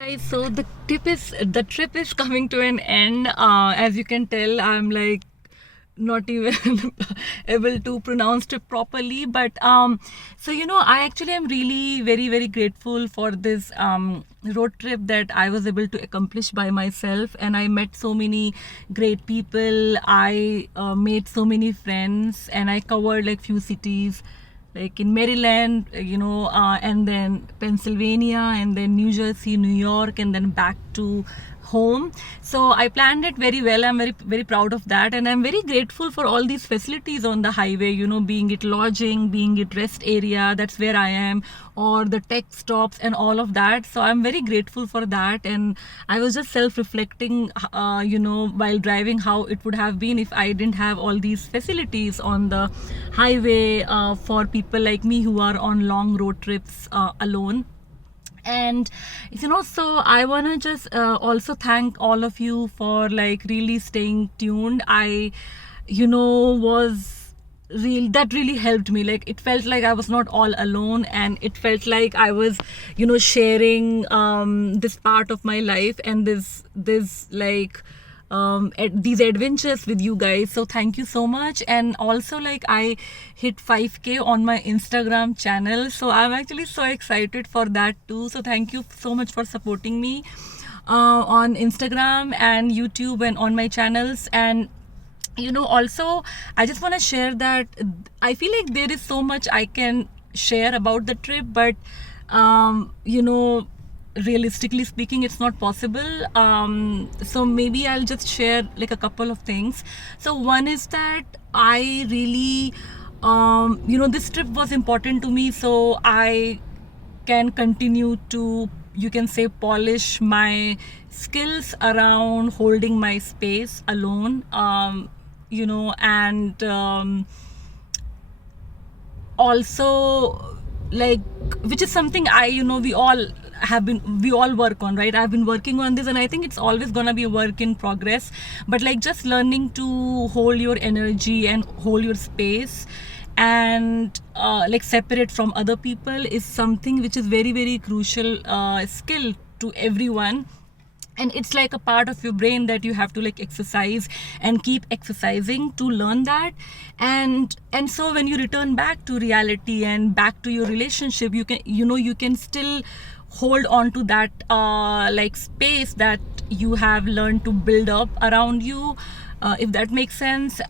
Guys, so the trip is coming to an end. As you can tell, I'm like not even able to pronounce it properly. But so I actually am really very grateful for this road trip that I was able to accomplish by myself, and I met so many great people. I made so many friends, and I covered like few cities like in Maryland, and then Pennsylvania, and then New Jersey, New York, and then back to home. So I planned it very well. I'm very proud of that, and I'm very grateful for all these facilities on the highway. Being it lodging, being it rest area, that's where I am, or the tech stops and all of that. So I'm very grateful for that, and I was just self-reflecting, while driving, how it would have been if I didn't have all these facilities on the highway for people like me who are on long road trips alone. And so I want to just also thank all of you for like really staying tuned. I was real that really helped me. Like, it felt like I was not all alone, and it felt like I was sharing this part of my life, and this like these adventures with you guys. So thank you so much. And also, like, I hit 5k on my Instagram channel, so I'm actually so excited for that too. So thank you so much for supporting me on Instagram and YouTube and on my channels. And also, I just want to share that I feel like there is so much I can share about the trip, but realistically speaking, it's not possible. So maybe I'll just share like a couple of things. So one is that I really this trip was important to me, so I can continue to, you can say, polish my skills around holding my space alone. And also, like, which is something we all work on, right? I've been working on this, and I think it's always gonna be a work in progress. But like, just learning to hold your energy and hold your space, and like, separate from other people is something which is very crucial skill to everyone. And it's like a part of your brain that you have to like exercise and keep exercising to learn that. And so when you return back to reality and back to your relationship, you can still hold on to that like space that you have learned to build up around you, if that makes sense.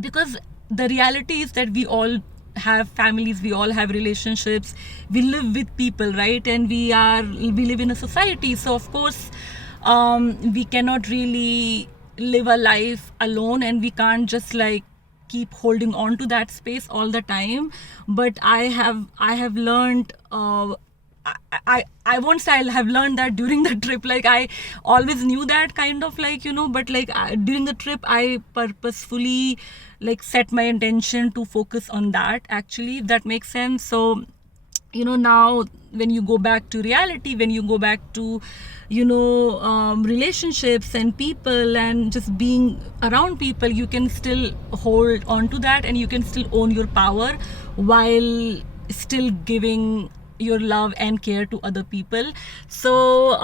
Because the reality is that we all have families, we all have relationships, we live with people, right? And we live in a society, so of course we cannot really live a life alone, and we can't just like keep holding on to that space all the time. But I have learned, I won't say I have learned that during the trip. Like, I always knew that, kind of like, but like, during the trip I purposefully like set my intention to focus on that, actually, if that makes sense. So now when you go back to reality, when you go back to relationships and people and just being around people, you can still hold on to that, and you can still own your power while still giving your love and care to other people. So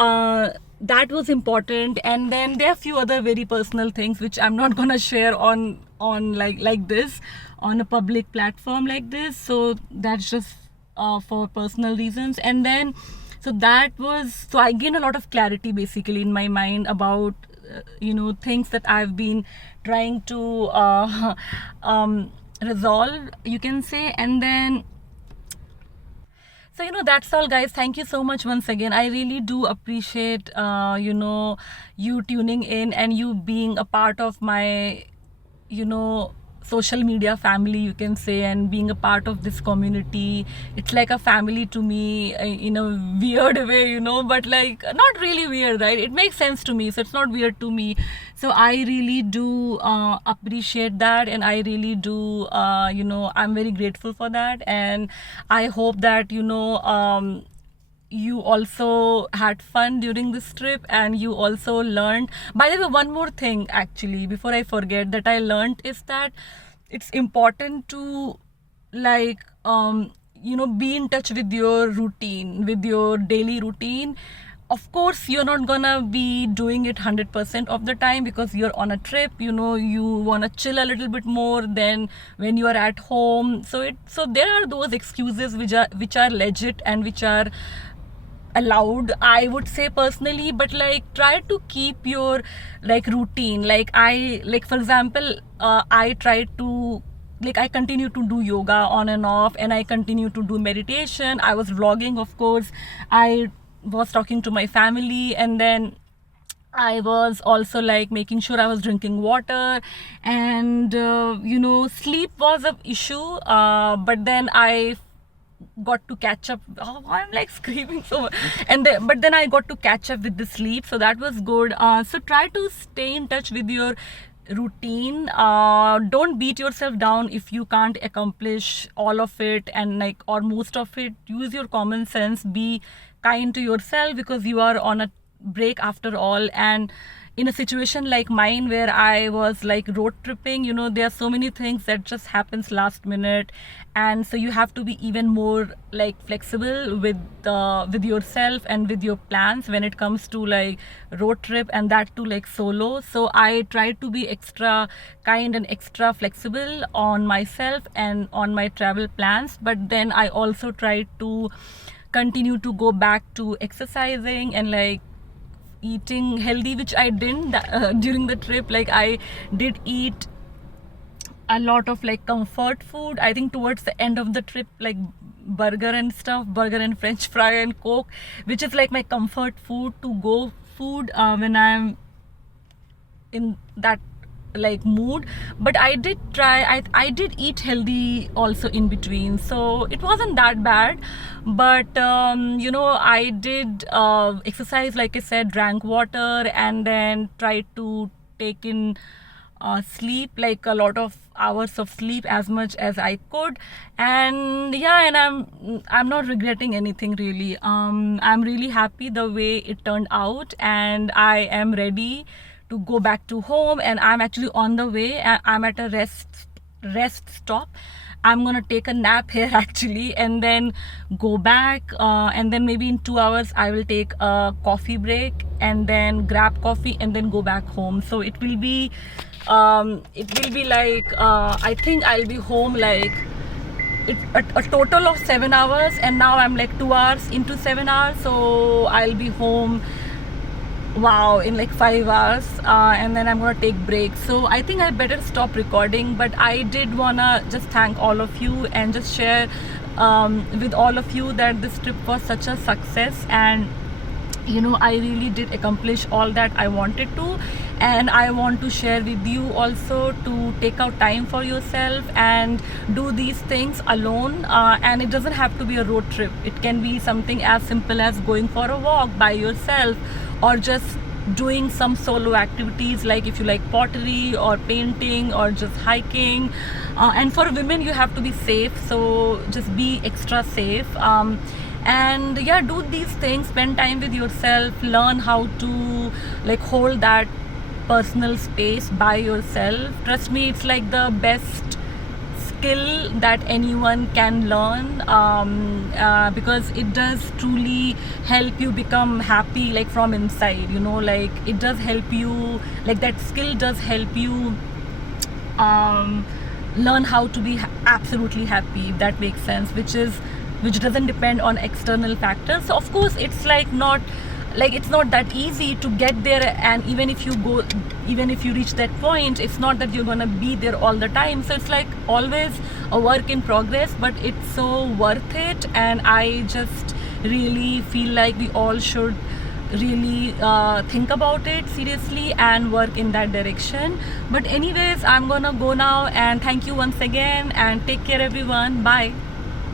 that was important. And then there are a few other very personal things which I'm not gonna share on like this, on a public platform like this. So that's just for personal reasons. And then, so I gained a lot of clarity basically in my mind about things that I've been trying to resolve, you can say. And then, so that's all, guys. Thank you so much once again. I really do appreciate you tuning in and you being a part of my social media family, you can say, and being a part of this community. It's like a family to me, in a weird way, but like, not really weird, right? It makes sense to me, so it's not weird to me. So I really do appreciate that, and I really do I'm very grateful for that. And I hope that you also had fun during this trip, and you also learned. By the way, one more thing, actually, before I forget, that I learned is that it's important to, like, be in touch with your routine, with your daily routine, of course you're not gonna be doing it 100% of the time because you're on a trip, you know, you want to chill a little bit more than when you are at home. So there are those excuses which are legit and which are allowed, I would say, personally. But like, try to keep your like routine. Like, for example, I try to, like, I continue to do yoga on and off, and I continue to do meditation. I was vlogging, of course. I was talking to my family, and then I was also like making sure I was drinking water, and sleep was an issue, but then I got to catch up. Oh, I'm like screaming so much. But then I got to catch up with the sleep, so that was good. So try to stay in touch with your routine. Don't beat yourself down if you can't accomplish all of it, and like, or most of it. Use your common sense. Be kind to yourself because you are on a break after all. And in a situation like mine where I was like road tripping, there are so many things that just happens last minute, and so you have to be even more like flexible with yourself and with your plans when it comes to like road trip, and that too like solo. So I try to be extra kind and extra flexible on myself and on my travel plans, but then I also try to continue to go back to exercising and like eating healthy, which I didn't during the trip. Like, I did eat a lot of like comfort food, I think, towards the end of the trip, like burger and french fry and coke, which is like my comfort food, to go food when I'm in that like mood. But I did try, I did eat healthy also in between, so it wasn't that bad. But I did exercise, like I said, drank water, and then tried to take in sleep, like a lot of hours of sleep, as much as I could. And yeah, and I'm not regretting anything really. I'm really happy the way it turned out, and I am ready to go back to home. And I'm actually on the way. I'm at a rest stop. I'm gonna take a nap here actually, and then go back, and then maybe in 2 hours I will take a coffee break, and then grab coffee, and then go back home. So it will be like I think I'll be home like a total of 7 hours, and now I'm like 2 hours into 7 hours, so I'll be home, wow, in like 5 hours, and then I'm gonna take breaks. So I think I better stop recording, but I did wanna just thank all of you and just share with all of you that this trip was such a success, and I really did accomplish all that I wanted to. And I want to share with you also to take out time for yourself and do these things alone, and it doesn't have to be a road trip. It can be something as simple as going for a walk by yourself, or just doing some solo activities, like if you like pottery or painting or just hiking. And for women, you have to be safe, so just be extra safe. And yeah, do these things, spend time with yourself, learn how to like hold that personal space by yourself. Trust me, it's like the best skill that anyone can learn, because it does truly help you become happy, like from inside, like it does help you, like that skill does help you learn how to be absolutely happy, if that makes sense, which doesn't depend on external factors. So of course it's it's not that easy to get there, and even if you reach that point, it's not that you're gonna be there all the time. So it's like always a work in progress, but it's so worth it. And I just really feel like we all should really think about it seriously and work in that direction. But anyways, I'm gonna go now, and thank you once again, and take care everyone. Bye.